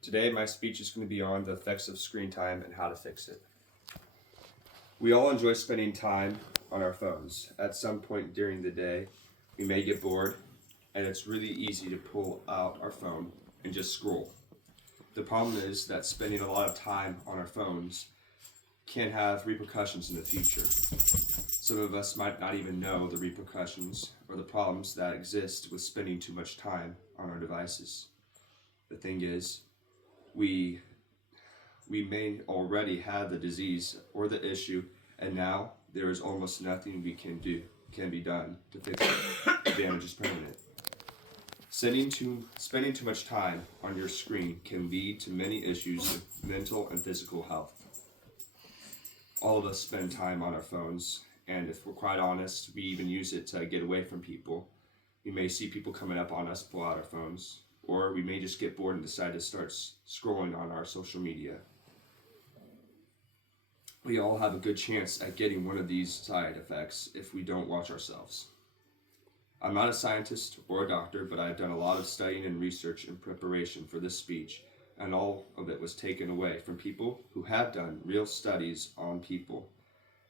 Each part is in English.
Today, my speech is going to be on the effects of screen time and how to fix it. We all enjoy spending time on our phones. At some point during the day, we may get bored, and it's really easy to pull out our phone and just scroll. The problem is that spending a lot of time on our phones can have repercussions in the future. Some of us might not even know the repercussions or the problems that exist with spending too much time on our devices. The thing is, we may already have the disease or the issue, and now there is almost nothing can be done to fix it. The damage is permanent. Spending too much time on your screen can lead to many issues of mental and physical health. All of us spend time on our phones, and if we're quite honest, we even use it to get away from people. We may see people coming up on us, pull out our phones, or we may just get bored and decide to start scrolling on our social media. We all have a good chance at getting one of these side effects if we don't watch ourselves. I'm not a scientist or a doctor, but I've done a lot of studying and research in preparation for this speech, and all of it was taken away from people who have done real studies on people.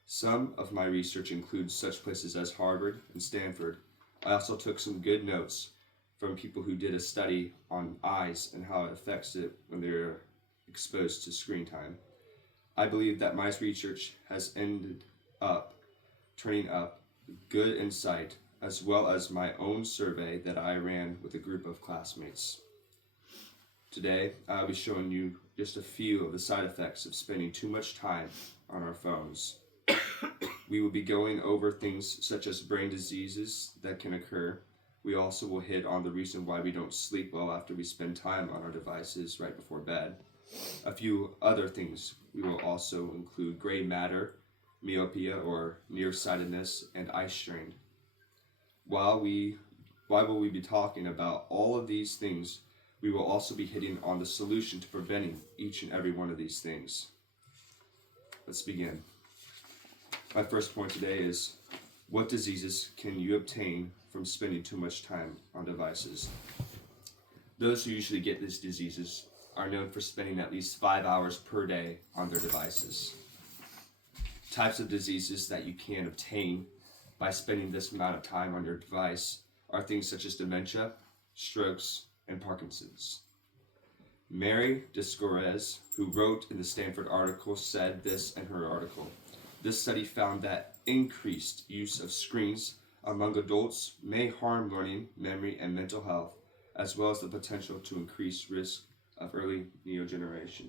Some of my research includes such places as Harvard and Stanford. I also took some good notes from people who did a study on eyes and how it affects it when they're exposed to screen time. I believe that my research has ended up turning up good insight, as well as my own survey that I ran with a group of classmates. Today, I'll be showing you just a few of the side effects of spending too much time on our phones. We will be going over things such as brain diseases that can occur. We also will hit on the reason why we don't sleep well after we spend time on our devices right before bed. A few other things we will also include gray matter, myopia or nearsightedness, and eye strain. Why will we be talking about all of these things, we will also be hitting on the solution to preventing each and every one of these things. Let's begin. My first point today is, what diseases can you obtain from spending too much time on devices? Those who usually get these diseases are known for spending at least 5 hours per day on their devices. Types of diseases that you can obtain by spending this amount of time on your device are things such as dementia, strokes, and Parkinson's. Mary Discorez, who wrote in the Stanford article, said this in her article. This study found that increased use of screens among adults may harm learning, memory, and mental health, as well as the potential to increase risk of early neurodegeneration.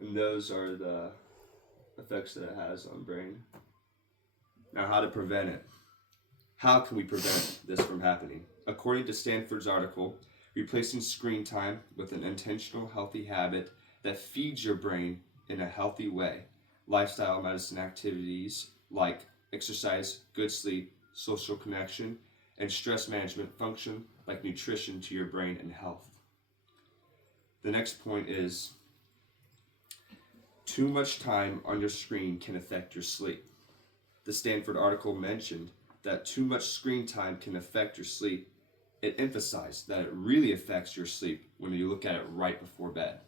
And those are the effects that it has on brain. Now, how to prevent it. How can we prevent this from happening? According to Stanford's article, replacing screen time with an intentional healthy habit that feeds your brain in a healthy way. Lifestyle medicine activities like exercise, good sleep, social connection, and stress management function like nutrition to your brain and health. The next point is, too much time on your screen can affect your sleep. The Stanford article mentioned that too much screen time can affect your sleep. It emphasized that it really affects your sleep when you look at it right before bed.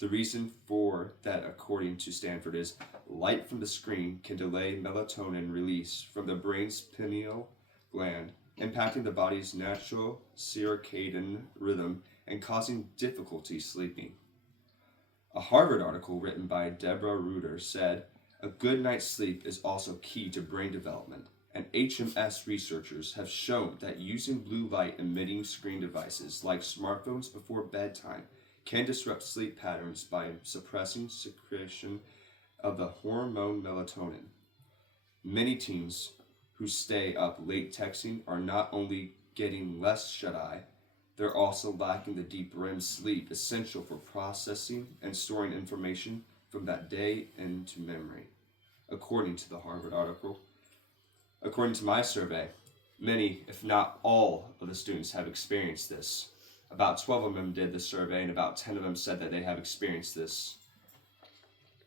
The reason for that, according to Stanford, is light from the screen can delay melatonin release from the brain's pineal gland, impacting the body's natural circadian rhythm and causing difficulty sleeping. A Harvard article written by Deborah Reuter said, a good night's sleep is also key to brain development, and HMS researchers have shown that using blue light emitting screen devices like smartphones before bedtime can disrupt sleep patterns by suppressing secretion of the hormone melatonin. Many teens who stay up late texting are not only getting less shut-eye, they're also lacking the deep REM sleep essential for processing and storing information from that day into memory, according to the Harvard article. According to my survey, many, if not all, of the students have experienced this. About 12 of them did the survey, and about 10 of them said that they have experienced this.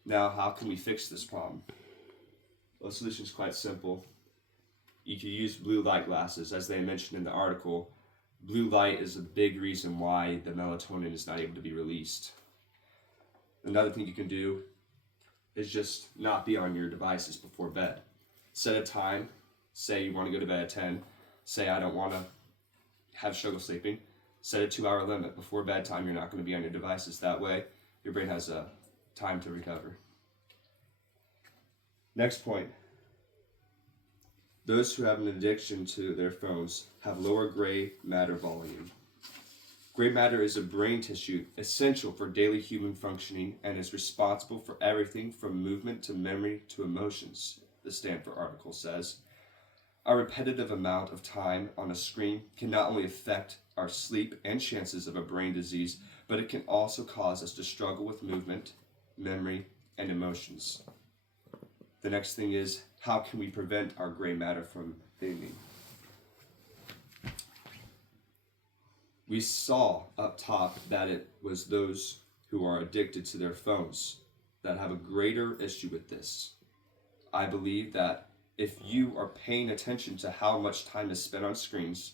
Now, how can we fix this problem? Well, the solution is quite simple. You can use blue light glasses, as they mentioned in the article. Blue light is a big reason why the melatonin is not able to be released. Another thing you can do is just not be on your devices before bed. Set a time. Say you want to go to bed at 10. Say I don't want to have struggle sleeping. Set a 2-hour limit. Before bedtime, you're not going to be on your devices. That way, your brain has a time to recover. Next point. Those who have an addiction to their phones have lower gray matter volume. Gray matter is a brain tissue essential for daily human functioning and is responsible for everything from movement to memory to emotions, the Stanford article says. A repetitive amount of time on a screen can not only affect our sleep and chances of a brain disease, but it can also cause us to struggle with movement, memory, and emotions. The next thing is, how can we prevent our gray matter from thinning? We saw up top that it was those who are addicted to their phones that have a greater issue with this. I believe that if you are paying attention to how much time is spent on screens,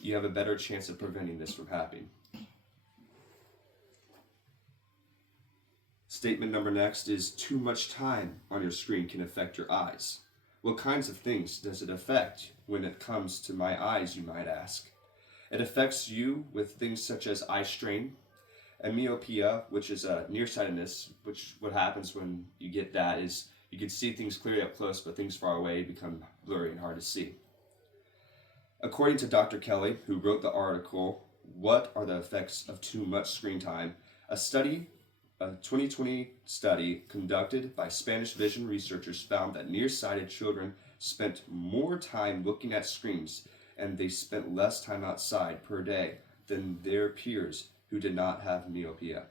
you have a better chance of preventing this from happening. Statement number next is, too much time on your screen can affect your eyes. What kinds of things does it affect when it comes to my eyes, you might ask? It affects you with things such as eye strain and myopia, which is a nearsightedness, which what happens when you get that is you can see things clearly up close, but things far away become blurry and hard to see. According to Dr. Kelly, who wrote the article, What Are the Effects of Too Much Screen Time? A 2020 study conducted by Spanish vision researchers found that nearsighted children spent more time looking at screens and they spent less time outside per day than their peers who did not have myopia.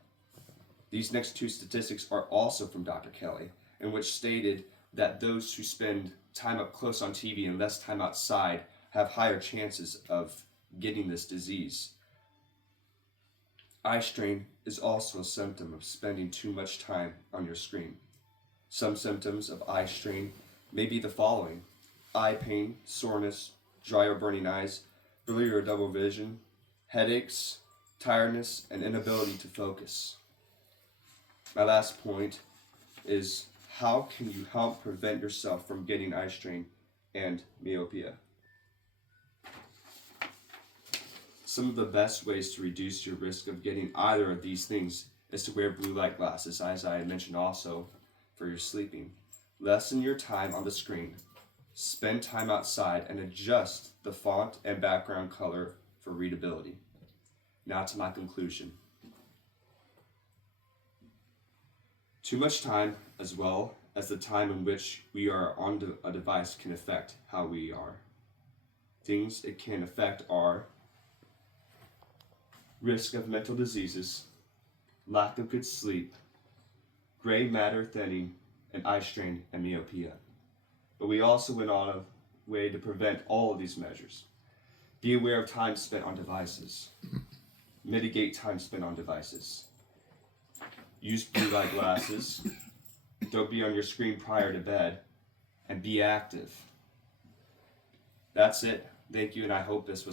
These next two statistics are also from Dr. Kelly, in which stated that those who spend time up close on TV and less time outside have higher chances of getting this disease. Eye strain is also a symptom of spending too much time on your screen. Some symptoms of eye strain may be the following: eye pain, soreness, dry or burning eyes, blurry or double vision, headaches, tiredness, and inability to focus. My last point is, how can you help prevent yourself from getting eye strain and myopia? Some of the best ways to reduce your risk of getting either of these things is to wear blue light glasses, as I mentioned also, for your sleeping. Lessen your time on the screen. Spend time outside and adjust the font and background color for readability. Now to my conclusion. Too much time, as well as the time in which we are on a device, can affect how we are. Things it can affect are risk of mental diseases, lack of good sleep, gray matter thinning, and eye strain and myopia. But we also went on a way to prevent all of these measures. Be aware of time spent on devices. Mitigate time spent on devices. Use blue light glasses. Don't be on your screen prior to bed. And be active. That's it. Thank you, and I hope this was